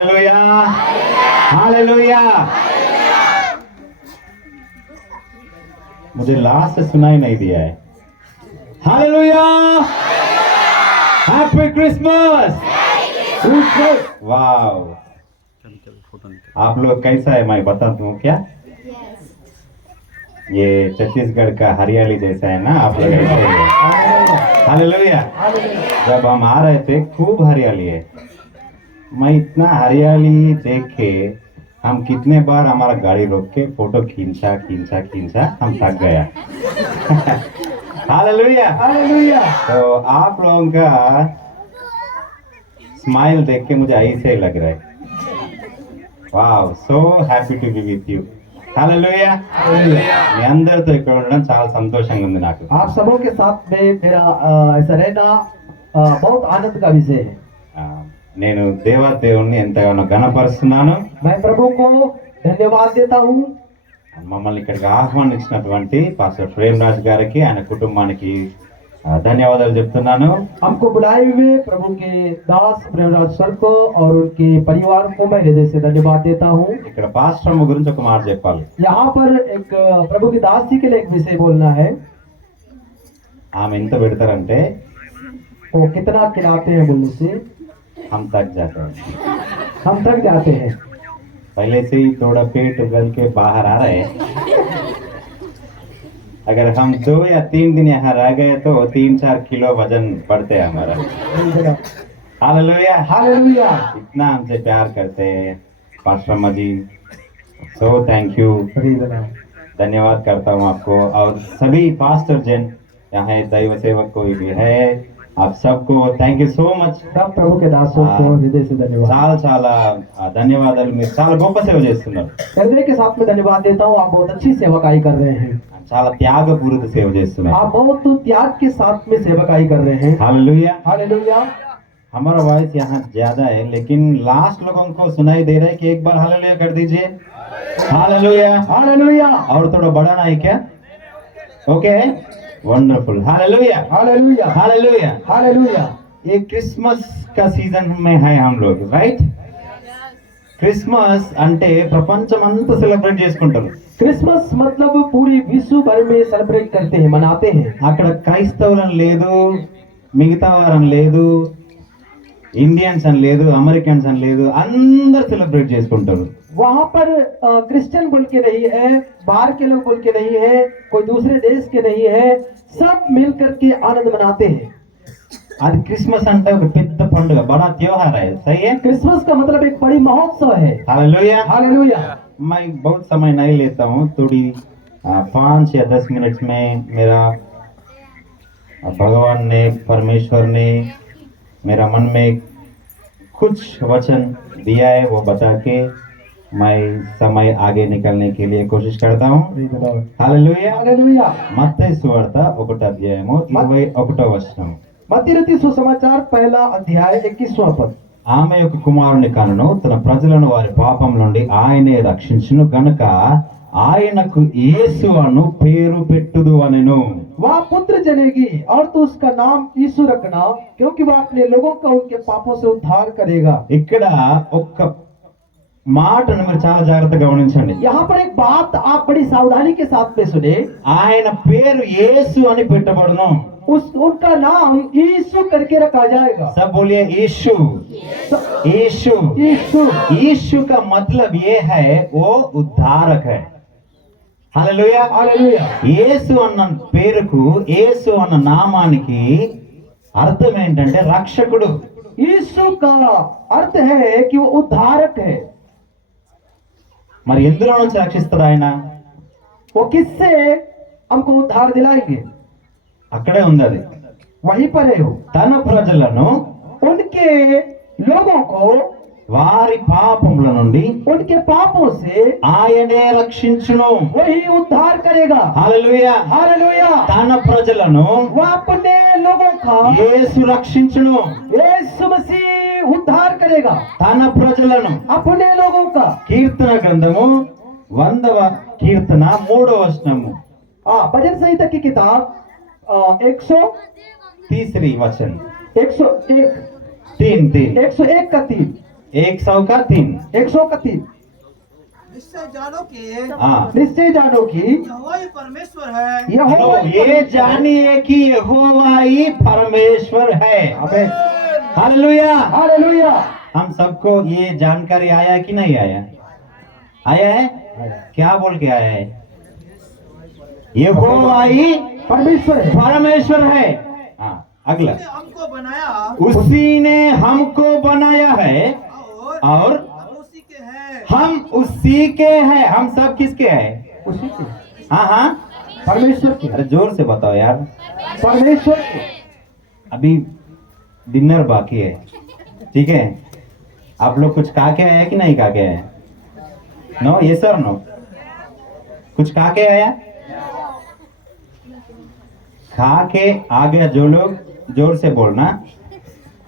Hallelujah hallelujah. मुझे last सुनाई नहीं दिया है। Hallelujah, happy Christmas. वाओ, आप लोग कैसा है मैं बता दूं क्या? ये छत्तीसगढ़ का हरियाली जैसा है ना, आप लोग ऐसे ही है। हालेलुया। जब हम आ रहे थे खूब हरियाली है। मैं इतना हरियाली देख के हम कितने बार हमारा गाड़ी रोक के फोटो खींचा खींचा खींचा हम थक गया। Hallelujah hallelujah. तो आप लोगों का स्माइल देख के मुझे ऐसे ही लग रहा है। Wow, so happy to be with you. Hallelujah. మీ అందరితో ఇక్కడ ఉండడం చాలా సంతోషంగా ఉంది నాకు। आप सबों के साथ में मेरा ऐसा रहना बहुत आनंद का विषय है। నేను దేవాదేవుణ్ణి ఎంతగానో ఘనపరుస్తున్నాను। मैं प्रभु को धन्यवाद देता हूँ। మమ్మల్ని ఇక్కడికి ఆహ్వానించినటువంటి పాస్టర్ ప్రేమరాజ్ గారికి ఆయన కుటుంబానికి ధన్యవాదాలు చెప్తున్నాను। हमको बुलाए हुए प्रभु के दास प्रेमराज सर को और उनके परिवार को मैं हृदय से धन्यवाद देता हूँ। ఇక్కడ పాస్టర్ అమ్మ గురించి ఒక మాట చెప్పాలి। यहाँ पर एक प्रभु की दास जी के लिए एक विषय बोलना है। ఆమె ఎంత పెడతారంటే वो कितना खिलाते हैं बोलने से हम थक जाते हैं। हम थक जाते हैं। पहले से ही थोड़ा पेट उगल के बाहर आ रहे हैं। अगर हम 2 या 3 दिन यहाँ रह गए तो 3-4 किलो वजन बढ़ते हैं हमारा। Hallelujah hallelujah. इतना हमसे प्यार करते हैं पास्टर अम्मा जी, सो थैंक यू, धन्यवाद करता हूँ आपको। और सभी पास्टर जन यहाँ दैव सेवक कोई भी है, आप सबको थैंक यू సో మచ్। सब प्रभु के दासों को हृदय से धन्यवाद। చాలా చాలా ధన్యవాదాలు, మీరు చాలా గొప్ప సేవ చేస్తున్నారు। हृदय के साथ में धन्यवाद देता हूँ। आप बहुत अच्छी सेवकाई कर रहे हैं। చాలా త్యాగపూరిత సేవ చేస్తున్నారు। आप बहुत त्याग के साथ में सेवकाई कर रहे हैं। Hallelujah hallelujah. हमारा वॉइस यहाँ ज्यादा है लेकिन लास्ट लोगों को सुनाई दे रहा है कि एक बार हालेलुया कर दीजिए। Hallelujah hallelujah. और थोड़ा बढ़ाना है क्या? Okay, wonderful. Hallelujah hallelujah. Hallelujah hallelujah. ये क्रिसमस का सीजन में है हम लोग, రైట్? క్రిస్మస్ అంటే ప్రపంచం అంతా సెలబ్రేట్ చేసుకుంటారు। क्रिसमस मतलब पूरी विश्व भर में सेलिब्रेट करते हैं, मनाते हैं। అక్కడ క్రైస్తవులని లేదు, మిగతా వారని లేదు, ఇండియన్స్ అని లేదు, అమెరికన్స్ అని లేదు, అందరు సెలబ్రేట్ చేసుకుంటారు। वहाँ पर क्रिश्चियन बोल के नहीं है, बाहर के लोग बोल के नहीं है, कोई दूसरे देश के नहीं है, सब मिल करके आनंद मनाते हैं। అది క్రిస్మస్ అంటే ఒక పెద్ద పండుగ, బడా त्योहार है, सही है? क्रिसमस का मतलब एक बड़ी महोत्सव है। Hallelujah hallelujah. मैं बहुत समय नहीं लेता हूँ, थोड़ी 5 या 10 मिनट में मेरा भगवान ने, परमेश्वर ने मेरा मन में कुछ वचन दिया है, वो बता के मैं समय आगे निकलने के लिए कोशिश करता हूँ। Hallelujah hallelujah. మత్తయి సువార్త 1వ అధ్యాయము 21వ వచనం। मत्ती रचित सुसमाचार पहला अध्याय 21वां पद। ఆమె యొక్క కుమారుని కనును తన ప్రజలను వారి పాపం నుండి ఆయనే రక్షించును గనుక ఆయనకు యేసు అను పేరు పెట్టుదు అనెను। वह पुत्र जनेगी और तो उसका नाम यीशु रखना, क्योंकि वह अपने लोगों का उनके पापों से उद्धार करेगा। ఇక్కడ ఒక్క మాటను మీరు చాలా జాగ్రత్తగా గమనించండి। यहाँ पर एक बात आप बड़ी सावधानी के साथ में सुने। ఆయన పేరు యేసు అని పెట్టబడును। उनका नाम यीशु करके रखा जाएगा। सब बोलिए यीशु यीशु यीशु। यीशु का मतलब ये है वो उद्धारक है। Hallelujah hallelujah. యేసు అన్న పేరుకు, యేసు అన్న నామానికి అర్థం ఏంటంటే రక్షకుడు। यीशु का अर्थ है कि वो उद्धारक है। మరి ఎందులో నుంచి రక్షిస్తాడు ఆయన? वो किससे हमको उद्धार दिलाएंगे? అక్కడే ఉంది అది, वहीं पर है वो। తన ప్రజలను उनके लोगों को వారి పాపముల నుండి उनके पापों से ఆయనే రక్షించును। वही उद्धार करेगा। Hallelujah hallelujah. తన ప్రజలను वह अपने लोगों का, యేసు రక్షించును। यीशु मसीह उद्धार करेगा తన ప్రజలను। अपने लोगों का। కీర్తన గ్రంథము 100వ కీర్తన 3వ వచనము, भजन संहिता की किताब 3री वचन 101 3 101 का 3। 103। 131। निश्चय जानो कि हाँ, निश्चय जानो कि यहोवा ही परमेश्वर है। यहोवा ही ये जानिए कि यहोवा ही परमेश्वर है। आमीन। हालेलुया। हालेलुया। हम सबको ये जानकारी आया कि नहीं आया? आया है? क्या बोल के आया है? यहोवा ही परमेश्वर है। परमेश्वर है। हाँ, अगला। उसने हमको बनाया उसी ने हमको बनाया है और और हम उसी के हैं। हम उसी के हैं। हम सब किसके हैं? उसी के, हाँ हाँ, परमेश्वर के, अरे जोर से बताओ यार। परमेश्वर के। अभी डिनर बाकी है, ठीक है? आप लोग कुछ खा के आए कि नहीं खा के आए? नो, ये सर नो, कुछ खा के आया? खा के आ गया जो लोग, जोर से बोलना।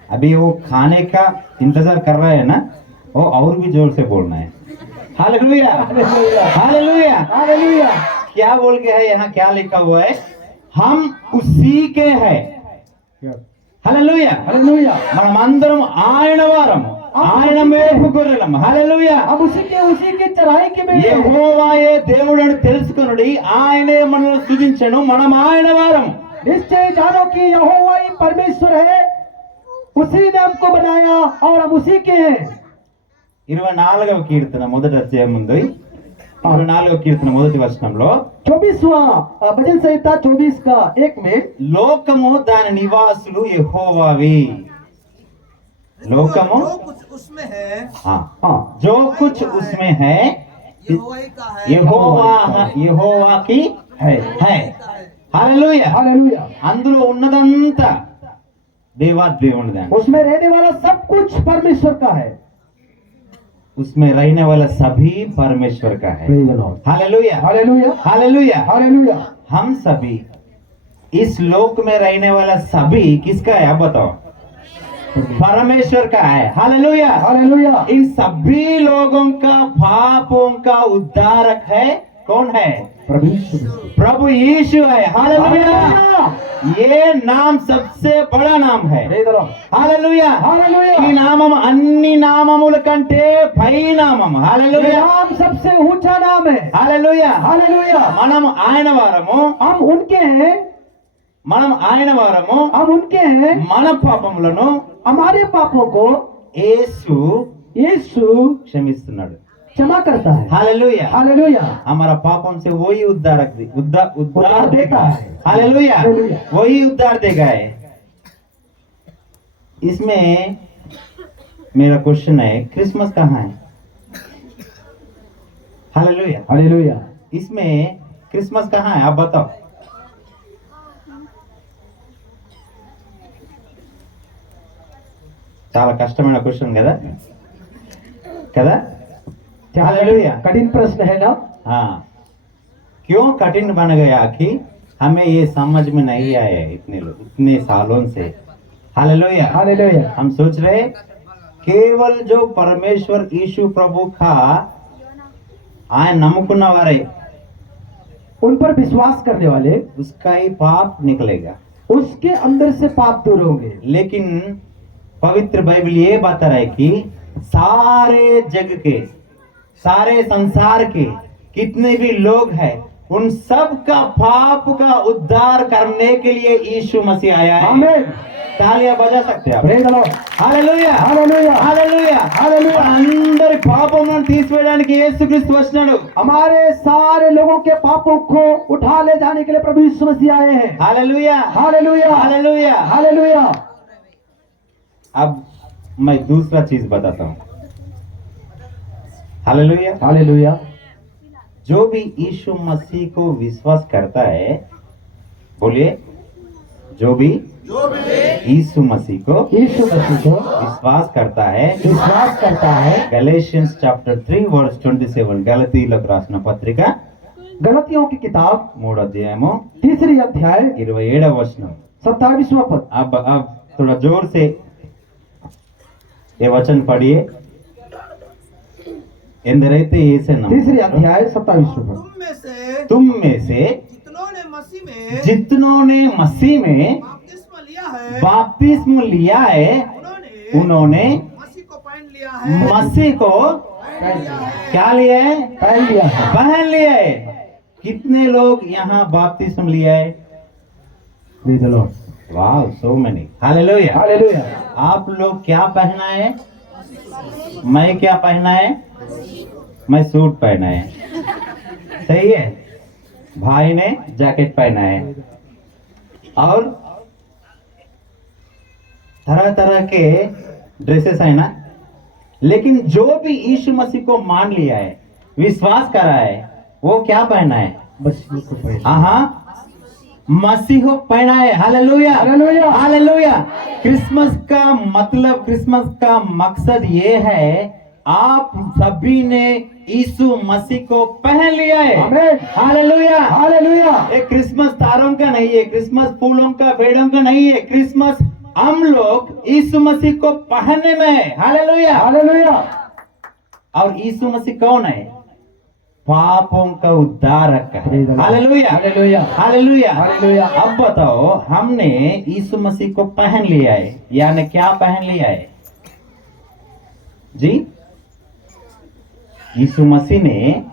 अभी वो खाने का इंतजार कर रहे हैं ना, वो और भी जोर से बोलना है। Hallelujah, hallelujah, hallelujah. क्या बोल के है यहाँ? क्या लिखा हुआ है? हम उसी के हैं। Hallelujah, hallelujah. మనమందరం ఆయన వారము, ఆయన మేపు గొర్రెలము. हालेलुया। अब उसी की चराई के में యెహోవాయే దేవుడని తెలుసుకొనుడి, ఆయనే మనల్ని స్తుతించెను, మనం ఆయన వారము. निश्चय जानो कि यहोवा ही परमेश्वर है, उसी ने हमको बनाया और हम उसी के हैं। 24వ కీర్తన మొదటి అధ్యాయం ఉంది. 24వ కీర్తన మొదటి వచనంలో 24वां भजन संहिता 24 का 1 में లోకము దాని నివాసులు యెహోవావి. लोकमो जो कुछ उसमें है हाँ, हाँ जो कुछ उसमें है यहोवा ही का है। యెహోవా की है। हालेलुया। हालेलुया। అందులో ఉన్నదంతా దేవునిదే. उसमें रहने वाला सब कुछ परमेश्वर का है। उसमें रहने वाला सभी परमेश्वर का है। Praise the Lord. Hallelujah, hallelujah. Hallelujah. Hallelujah. हम सभी, इस लोक में रहने वाला सभी किसका है? आप बताओ। परमेश्वर का है। हालेलुया। हालेलुया। इन सभी लोगों का पापों का उद्धारक है कौन है? प्रभु यीशु है। हालेलुया। ये नाम सबसे बड़ा नाम है। Praise the Lord. Hallelujah. Hallelujah. ఈ నామం అన్ని నామముల కంటే పై నామం. ये हालेलुया, नाम सबसे ऊंचा नाम है। हालेलुया. हालेलुया। మనం ఆయన వారము, हम उनके हैं, మనం ఆయన వారము. हम उनके हैं। మన పాపములను हमारे पापों को యేసు यीशु క్షమిస్తున్నాడు. क्षमा करता है। हालेलुया। हालेलुया। हमारा पापों से वही उद्धार उद्धार देता है। Hallelujah, hallelujah. वही उद्धार देगा है। इसमें मेरा क्वेश्चन है, क्रिसमस कहाँ है? हालेलुया। हालेलुया। इसमें क्रिसमस कहाँ है? आप बताओ। చాలా కష్టమైన క్వశ్చన్ కదా కదా? हालेलुया। कठिन प्रश्न है ना? हाँ, क्यों कठिन बन गया कि हमें ये समझ में नहीं आया है इतने सालों से। हालेलुया। हालेलुया। हम सोच रहे केवल जो परमेश्वर यीशु प्रभु का ఆయన నమ్ముకున్న వారే, उन पर विश्वास करने वाले, उसका ही पाप निकलेगा। उसके अंदर से पाप दूर होंगे। लेकिन पवित्र बाइबल ये बता रहा है कि सारे जग के, सारे संसार के कितने भी लोग हैं, उन सब का पाप का उद्धार करने के लिए यीशु मसीह आया है। आमीन। तालियां बजा सकते हैं आप। Praise the Lord. Hallelujah, hallelujah. Hallelujah, hallelujah. అందరి పాపములను తీసివేయడానికి యేసుక్రీస్తు వచ్చినాడు. हमारे सारे लोगों के पापों को उठा ले जाने के लिए प्रभु यीशु मसीह आए हैं। Hallelujah, hallelujah. हालेलुया। हालेलुया। अब मैं दूसरा चीज बताता हूँ। हालेलुया। हालेलुया। जो भी यीशु मसीह को विश्वास करता है, बोलिए, जो भी यीशु मसीह को यीशु मसीह को विश्वास करता है, विश्वास करता है। गैलेशियंस चैप्टर 3 वर्स 27, గలతీయులకు రాసిన పత్రిక गलतियों की किताब 3వ అధ్యాయము 3 अध्याय 27వ వచనం. 27वां पद। अब थोड़ा जोर से ये वचन पढ़िए. ఎందరైతే యేసే 3 अध्याय 27वां पद। तुम में से जितनों ने मसीह में बपतिस्मा बपतिस्मा लिया है, उन्होंने उन्होंने मसीह को पहन लिया है मसीह को क्या लिया है? पहन लिया है। पहन लिया है। कितने लोग यहाँ बपतिस्म लिया है? Praise the Lord. वाह, सो मेनी। हालेलुया। Hallelujah. आप लोग क्या पहना है? मैं क्या पहना है? मैं सूट पहना है। सही है। भाई ने जैकेट पहना है और तरह तरह के ड्रेसेस है ना। लेकिन जो भी यीशु मसीह को मान लिया है, विश्वास करा है, वो क्या पहना है? मसीह को पहन। हाँ, मसीह को पहना है। Hallelujah, hallelujah. हालेलुया। क्रिसमस का मतलब, क्रिसमस का मकसद ये है, आप सभी ने यीशु मसीह को पहन लिया है। आमीन। हालेलुया। हालेलुया। ये क्रिसमस तारों का नहीं है, क्रिसमस फूलों का, पेड़ों का नहीं है। क्रिसमस हम लोग यीशु मसीह को पहनने में है। हालेलुया। हालेलुया। और यीशु मसीह कौन है? पापों का उद्धारक है। Hallelujah, hallelujah. हालेलुया। हालेलुया। अब बताओ, हमने यीशु मसीह को पहन लिया है, यानी क्या पहन लिया है जी? यीशु मसीह ने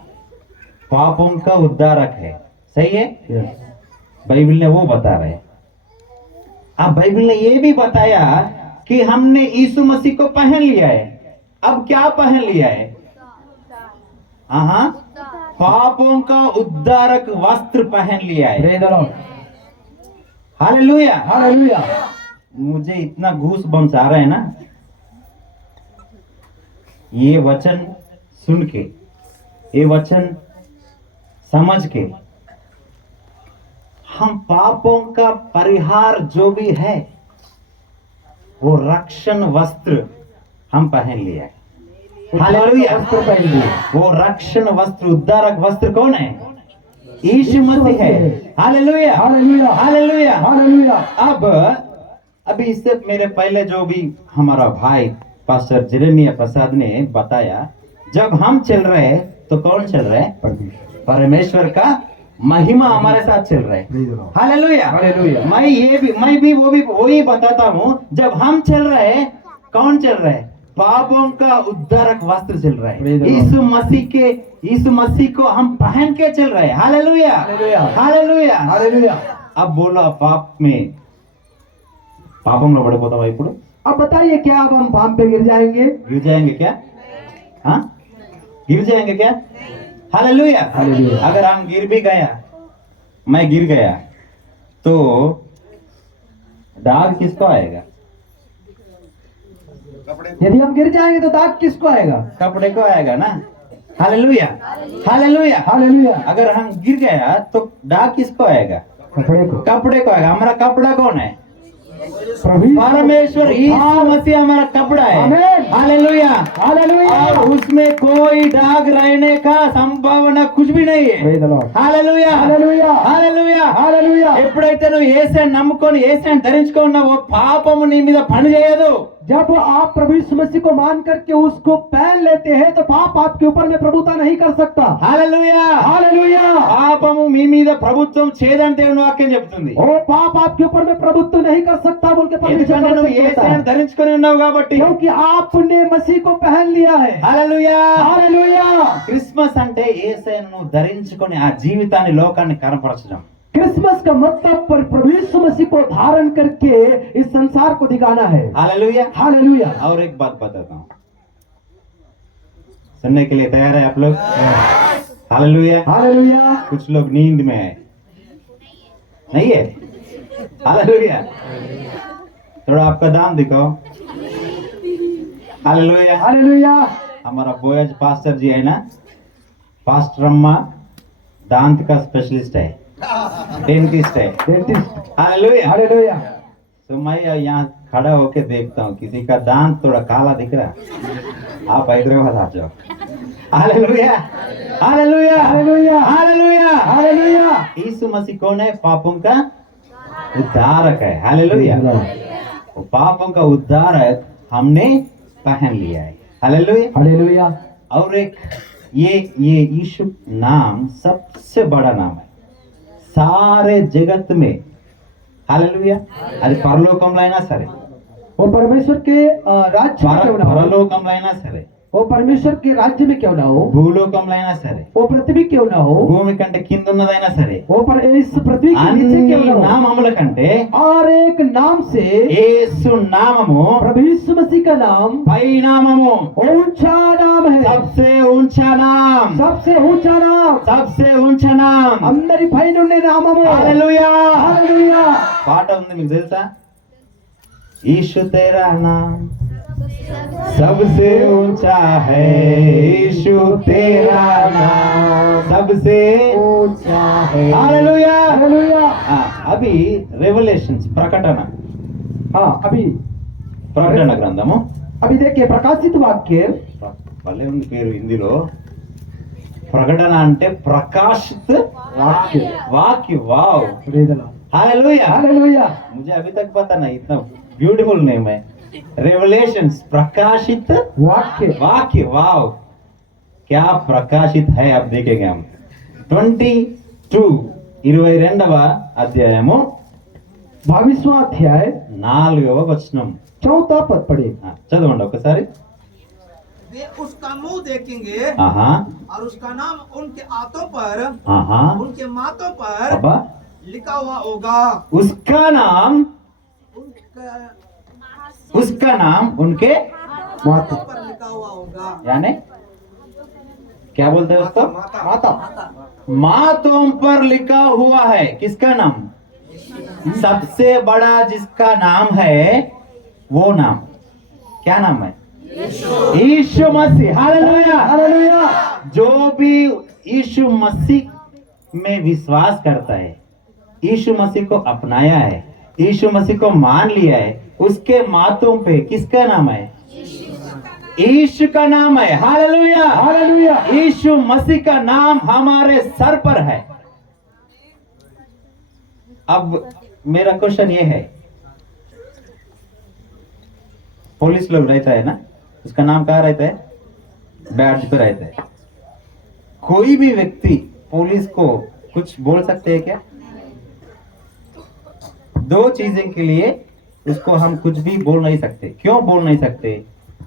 पापों का उद्धारक है। सही है। बाइबल ने वो बता रहे। अब बाइबल ने ये भी बताया कि हमने यीशु मसीह को पहन लिया है। अब क्या पहन लिया है? हाँ, पापों का उद्धारक वस्त्र पहन लिया है। Praise the Lord. Hallelujah. Hallelujah. मुझे इतना घूस बम्स आ रहा है ना, ये वचन सुन के, ये वचन समझ के, हम पापों का परिहार जो भी है, वो रक्षण वस्त्र हम पहन लिया है। हालेलुया। वस्त्र पहन लिए। वो रक्षण वस्त्र, उद्धारक वस्त्र कौन है? यीशु मसीह है। Hallelujah, hallelujah. हालेलुया। हालेलुया। अब अभी इससे मेरे पहले जो भी हमारा भाई पास्टर जेरेमिया प्रसाद ने बताया, जब हम चल रहे हैं तो कौन चल रहा है? परमेश्वर का महिमा हमारे साथ चल रहा है। Hallelujah, hallelujah. मैं भी वही बताता हूँ। जब हम चल रहे हैं, कौन चल रहा है? पापों का उद्धारक वस्त्र चल रहा है। Praise the Lord. यीशु मसीह को हम पहन के चल रहे हैं। Hallelujah, hallelujah. हालेलुया। हालेलुया। अब बोलो, पापंలో పడిపోతావా ఇప్పుడు? अब बताइए, क्या अब हम पाप पे गिर जाएंगे? गिर जाएंगे क्या? हाँ, गिर जाएंगे क्या? हालेलुया। हालेलुया। अगर हम गिर भी गया, मैं गिर गया, तो दाग किसको आएगा? यदि हम गिर जाएंगे तो दाग किसको आएगा? कपड़े को आएगा ना। Hallelujah, hallelujah. हालेलुया। अगर हम गिर गया तो दाग किसको आएगा? कपड़े को। कपड़े को आएगा। हमारा कपड़ा कौन है? प्रभु परमेश्वर यीशु मसीह हमारा कपड़ा है। आमीन। Hallelujah, hallelujah. और उसमें कोई दाग रहने का संभावना कुछ भी नहीं है। Praise the Lord. Hallelujah, hallelujah. Hallelujah. Hallelujah. ఎప్పుడైతే నువ్వు యేసుని నమ్ముకొని యేసుని ధరించుకున్నావో, పాపము నీ మీద పని చేయదు। जब आप प्रभु यीशु मसीह को मान करके उसको पहन लेते हैं तो पाप आपके ऊपर में प्रभुता नहीं कर सकता। Hallelujah, hallelujah. పాపము మీ మీద ప్రభుత్వం చేయదని దేవుని వాక్యం చెప్తుంది। वो पाप आपके ऊपर में प्रभुत्व नहीं कर सकता बोल के परमेश्वर ఎందుకంటే నువ్వు वचन कहता है। యేసుని ధరించుకొని ఉన్నావు కాబట్టి। क्योंकि आपने मसीह को पहन लिया है। हालेलुया। हालेलुया। క్రిస్మస్ అంటే యేసును ధరించుకొని ఆ జీవితాన్ని లోకాన్ని కనపరచడం। क्रिसमस का मतलब पर प्रभु यीशु मसीह को धारण करके इस संसार को दिखाना है। हालेलुया। हालेलुया। और एक बात बताता हूँ, सुनने के लिए तैयार है आप लोग? हालेलुया। हालेलुया। कुछ लोग नींद में है, नहीं है? हालेलुया। थोड़ा आपका दाम दिखाओ। हालेलुया। हालेलुया। हमारा बोयज पास्टर जी है ना, पास्टर अम्मा दांत का स्पेशलिस्ट है, डेंटिस्ट है। डेंटिस्ट। हालेलुया। हालेलुया। तो मैं यहाँ खड़ा होके देखता हूँ, किसी का दांत थोड़ा काला दिख रहा है, आप हैदराबाद आ जाओ। Hallelujah, hallelujah, hallelujah. Hallelujah. Hallelujah. Yeshu Masih कौन है? पापों का उद्धारक है। हालेलुया। वो पापों का उद्धारक हमने पहन लिया है। हालेलुया। हालेलुया। और एक ये यीशु नाम सबसे बड़ा नाम है सारे जगत में। हालेलुया। అది పరలోకంలో అయినా సరే, वो परमेश्वर के राज्य में क्यों ना हो, పరలోకంలో అయినా సరే वो परमेश्वर के राज्य में क्यों ना हो, భూలోకంలో అయినా సరే वो पृथ्वी क्यों ना हो, భూమి కంటే కింద ఉన్నదైనా సరే वो पर इस पृथ्वी के नीचे అన్ని क्यों ना हो, నామముల కంటే और एक नाम से యేసు నామము प्रभु यीशु मसीह का नाम పై నామము ऊंचा नाम है, सबसे ऊंचा नाम सबसे ऊंचा नाम, सबसे ऊंचा नाम అందరి పైన ఉండే నామము. హల్లెలూయా హల్లెలూయా. పాట ఉంది మీకు తెలుసా ईशु तेरा नाम सबसे ऊंचा है ईशु तेरा नाम सबसे ऊंचा है. Hallelujah hallelujah. అవి రెవల్యూషన్స్ ప్రకటన हाँ, अभी ప్రకటన గ్రంథము अभी देखिए प्रकाशित वाक्य. భలే ఉంది పేరు హిందీలో ప్రకటన అంటే ప్రకాశిత్ वाक्य. वाक्य वाव वेदना. Hallelujah hallelujah. मुझे अभी तक पता नहीं इतना ब्यूटीफुल नेम है रेवलेशंस प्रकाशित वाक्य. वाक्य वाव क्या प्रकाशित है अब देखेंगे हम 22 22వ అధ్యాయము 22वां अध्याय 4వ వచనం 4था पद पढ़े. చదవండి ఒకసారి वे उसका मुंह देखेंगे ఆహా और उसका नाम उनके हाथों पर ఆహా उनके माथों पर అబ్బా लिखा हुआ होगा. उसका नाम उनके माता. पर लिखा हुआ होगा. यानी क्या बोलते हैं उसको माता. मातों पर लिखा हुआ है किसका नाम सबसे बड़ा जिसका नाम है वो नाम क्या नाम है यीशु मसीह हालेलुया हालेलुया. जो भी यीशु मसीह में विश्वास करता है यीशु मसीह को अपनाया है यीशु मसीह को मान लिया है उसके माथों पे किसका नाम है यीशु का नाम है हालेलुया हालेलुया. यीशु मसीह का नाम हमारे सर पर है अब मेरा क्वेश्चन ये है पुलिस लोग रहता है ना उसका नाम कहाँ रहता है बैज पे रहता है कोई भी व्यक्ति पुलिस को कुछ बोल सकते हैं क्या दो चीजें के लिए उसको हम कुछ भी बोल नहीं सकते क्यों बोल नहीं सकते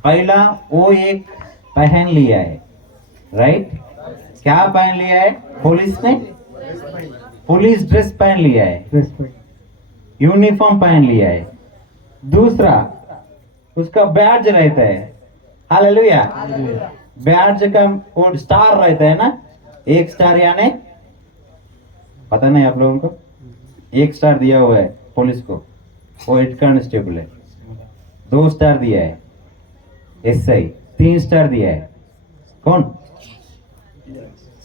पहला वो एक पहन लिया है राइट क्या पहन लिया है पुलिस ने पुलिस ड्रेस पहन लिया है यूनिफॉर्म पहन लिया है दूसरा उसका बैज रहता है हालेलुया बैज का वो स्टार रहता है ना एक स्टार यानी पता नहीं आप लोगों को एक स्टार दिया हुआ है पुलिस को वो हेड कांस्टेबल है 2 स्टार दिया है एसआई 3 स्टार दिया है कौन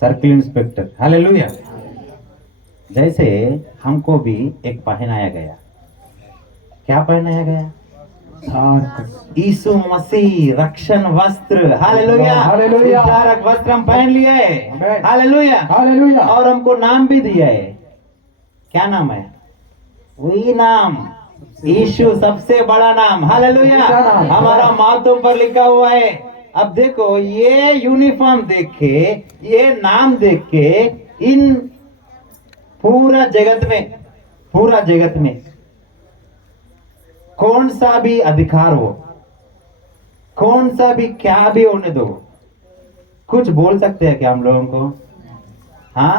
सर्किल इंस्पेक्टर हालेलुया जैसे हमको भी एक पहनाया गया क्या पहनाया गया यीशु मसीह रक्षण वस्त्र हालेलुया हालेलुया. उद्धारक वस्त्र हम पहन लिया है आमेन. Hallelujah hallelujah. और हमको नाम भी दिया है क्या नाम है वही नाम यीशु सबसे बड़ा नाम हालेलुया क्या नाम? हमारा माथों पर लिखा हुआ है अब देखो ये यूनिफॉर्म देख के ये नाम देख के इन पूरा जगत में कौन सा भी अधिकार हो कौन सा भी क्या भी होने दो कुछ बोल सकते हैं क्या हम लोगों को हाँ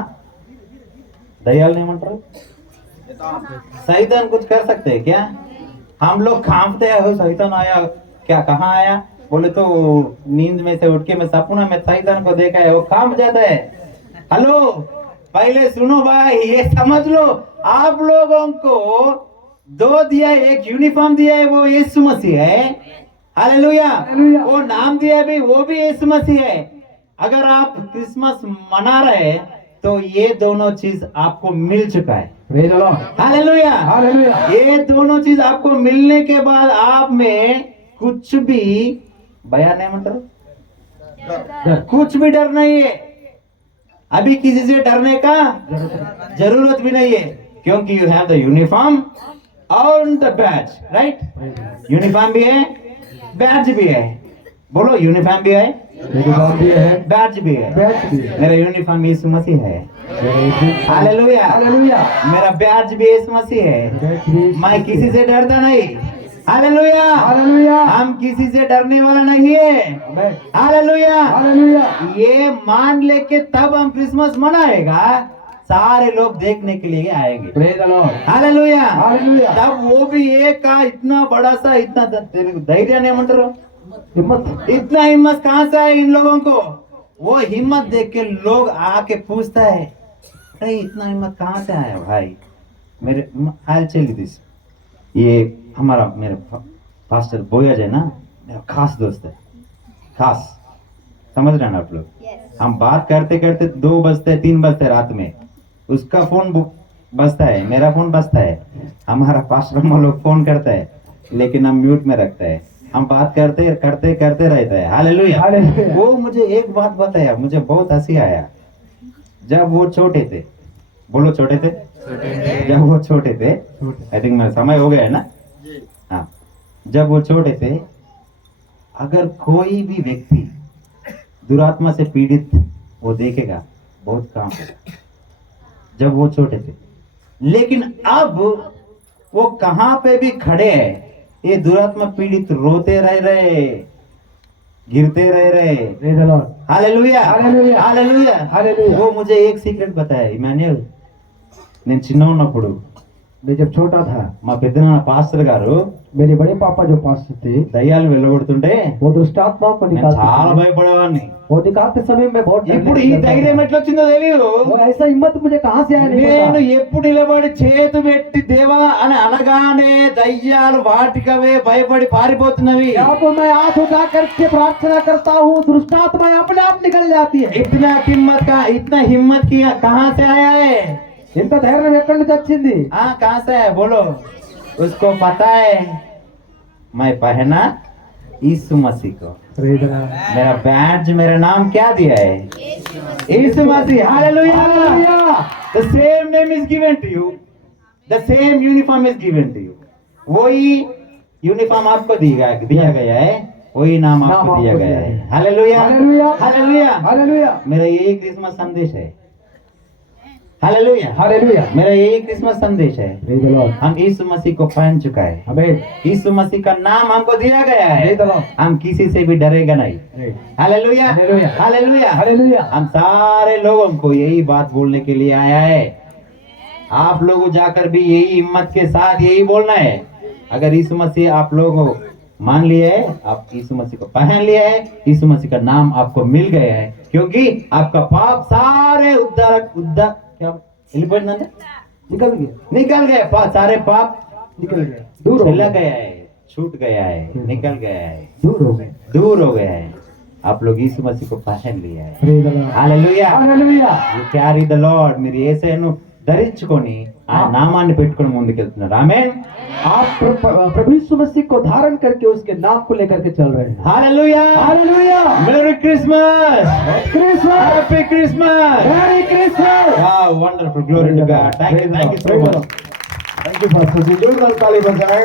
दयाल नहीं मंत्र शैतान कुछ कर सकते हैं क्या हम लोग कांपते हैं हो शैतान आया क्या कहाँ आया बोले तो नींद में से उठ के मैं सपना में शैतान को देखा है वो कांप जाता है हेलो पहले सुनो भाई ये समझ लो आप लोगों को 2 दिया है एक यूनिफॉर्म दिया है वो यीशु मसीह है हालेलुया हालेलुया. वो नाम दिया है भी वो भी यीशु मसीह है अगर आप क्रिसमस मना रहे हैं तो ये दोनों चीज आपको मिल चुका है हालेलुया हालेलुया. ये दोनों चीज आपको मिलने के बाद आप में कुछ भी बयान नहीं मतलब कुछ भी डर नहीं है अभी किसी से डरने का जरूरत भी नहीं है क्योंकि यू हैव द यूनिफॉर्म और द बैज राइट यूनिफॉर्म भी है बैज भी है बोलो यूनिफॉर्म भी है बैज भी है मेरा यूनिफॉर्म यीशु मसीह है हालेलुया हालेलुया. मेरा बैज भी यीशु मसीह है मैं किसी से डरता नहीं हालेलुया। हालेलुया। हम किसी से डरने वाला नहीं है। आमेन। हालेलुया। हालेलुया। ये मान लेके तब हम क्रिसमस मनाएगा, सारे लोग देखने के लिए आएंगे। Praise the Lord. Hallelujah. Hallelujah. तब वो भी एक का इतना बड़ा सा, इतना धैर्य नहीं मंत्र, हिम्मत। इतना हिम्मत कहाँ से है इन लोगों को? वो हिम्मत देख के लोग आके पूछता है, अरे इतना हिम्मत कहाँ से आया भाई? मेरे आई टेल यू दिस, ये हमारा मेरे पास्टर बोयज है ना, मेरा खास दोस्त है, खास, समझ रहे हैं ना आप लोग? हम बात करते करते 2 बजते 3 बजते रात में, उसका फोन बजता है, मेरा फोन बजता है, हमारा पास्टर हम लोग फोन करता है, लेकिन हम म्यूट में रखता है, हम बात करते करते करते रहता है। हालेलुया। हालेलुया। वो मुझे एक बात बताया, मुझे बहुत हंसी आया। जब वो छोटे थे, बोलो छोटे थे, जब वो छोटे थे, आई थिंक मेरा समय हो गया है ना? हाँ, जब वो छोटे थे, अगर कोई भी व्यक्ति दुरात्मा से पीड़ित वो देखेगा, बहुत काम होगा। जब वो छोटे थे, लेकिन अब वो कहाँ पे भी खड़े हैं, ये दुरात्मा पीड़ित रोते रह रहे, गिरते रह रहे। Praise the Lord. Hallelujah. Hallelujah. Hallelujah. Hallelujah. वो मुझे एक सीक्रेट बताया, इమాన్యుయల్, నేను చిన్న ఉన్నప్పుడు मैं जब छोटा था, మా పెద్దనాన్న పాస్టర్ గారు मेरे बड़े पापा जो पास्टर थे, దయ్యాలు వెళ్ళగొడుతుంటే वो दुष्टात्माओं को నేను निकालते చాలా थे। భయపడేవాడిని। वो निकालते समय में बहुत डरने ఇప్పుడు ఈ लगता था। ధైర్యం ఎట్లా వచ్చిందో తెలియదు। वो ऐसा हिम्मत मुझे कहाँ से आया नहीं నేను पता। ఎప్పుడు నిలబడి చేతు పెట్టి దేవా అని అనగానే దయ్యాలు వాటికవే భయపడి పారిపోతున్నవి। या तो मैं हाथ उठा करके प्रार्थना करता हूँ, दुष्टात्माएं अपने आप निकल जाती है। इतना हिम्मत की कहाँ से आया है? ఇంత ధైర్యం ఎక్కడి నుంచి వచ్చింది? हाँ, कहाँ से है बोलो? उसको पता है मैं पहना यीशु मसीह को, प्रेज द लॉर्ड। मेरा बैज, मेरा नाम क्या दिया है? Yeshu Masih. Hallelujah. Hallelujah. The same name is given to you, the same uniform is given to you। वही यूनिफॉर्म आपको दिया गया है, वही नाम आपको दिया गया है। हालेलुया। हालेलुया। हालेलुया। हालेलुया। मेरा यही क्रिसमस संदेश है। हालेलुया। हालेलुया। मेरा यही क्रिसमस संदेश है। Praise the Lord. हम यीशु मसीह को पहन चुका है, आमेन। यीशु मसीह का नाम हमको दिया गया है, प्रेज द लॉर्ड। हम किसी से भी डरेगा नहीं। हालेलुया। हालेलुया। हालेलुया। हालेलुया। हम सारे लोगों को यही बात बोलने के लिए आया है। आप लोग जाकर भी यही हिम्मत के साथ यही बोलना है। अगर यीशु मसीह आप लोगों को मान लिया है, आप यीशु मसीह को पहन लिया है, यीशु मसीह का नाम आपको मिल गया है, क्योंकि आपका पाप सारे उद्धार क्या निकल गए। सारे पाप निकल गए, दूर हो चला गए, गया है, छूट गया है, निकल गया है, दूर हो गए। दूर हो गया है। आप लोग यीशु मसीह को पहन लिया है। Praise the lord. Hallelujah. Hallelujah. You carry the lord, మీరు యేసయ్యను ధరించుకొని ఆ నామాన్ని పెట్టుకొని ముందుకెళ్తున్నారు। ఆమేన్। आप प्रभु यीशु मसीह को धारण करके उसके नाम को लेकर के चल रहे हैं। Hallelujah. Hallelujah. Merry Christmas, Christmas. Happy Christmas. Merry Christmas. Wow, wonderful, glory to God. Thank you so much. Thank you pastor ji, जोरदार ताली बजाएं।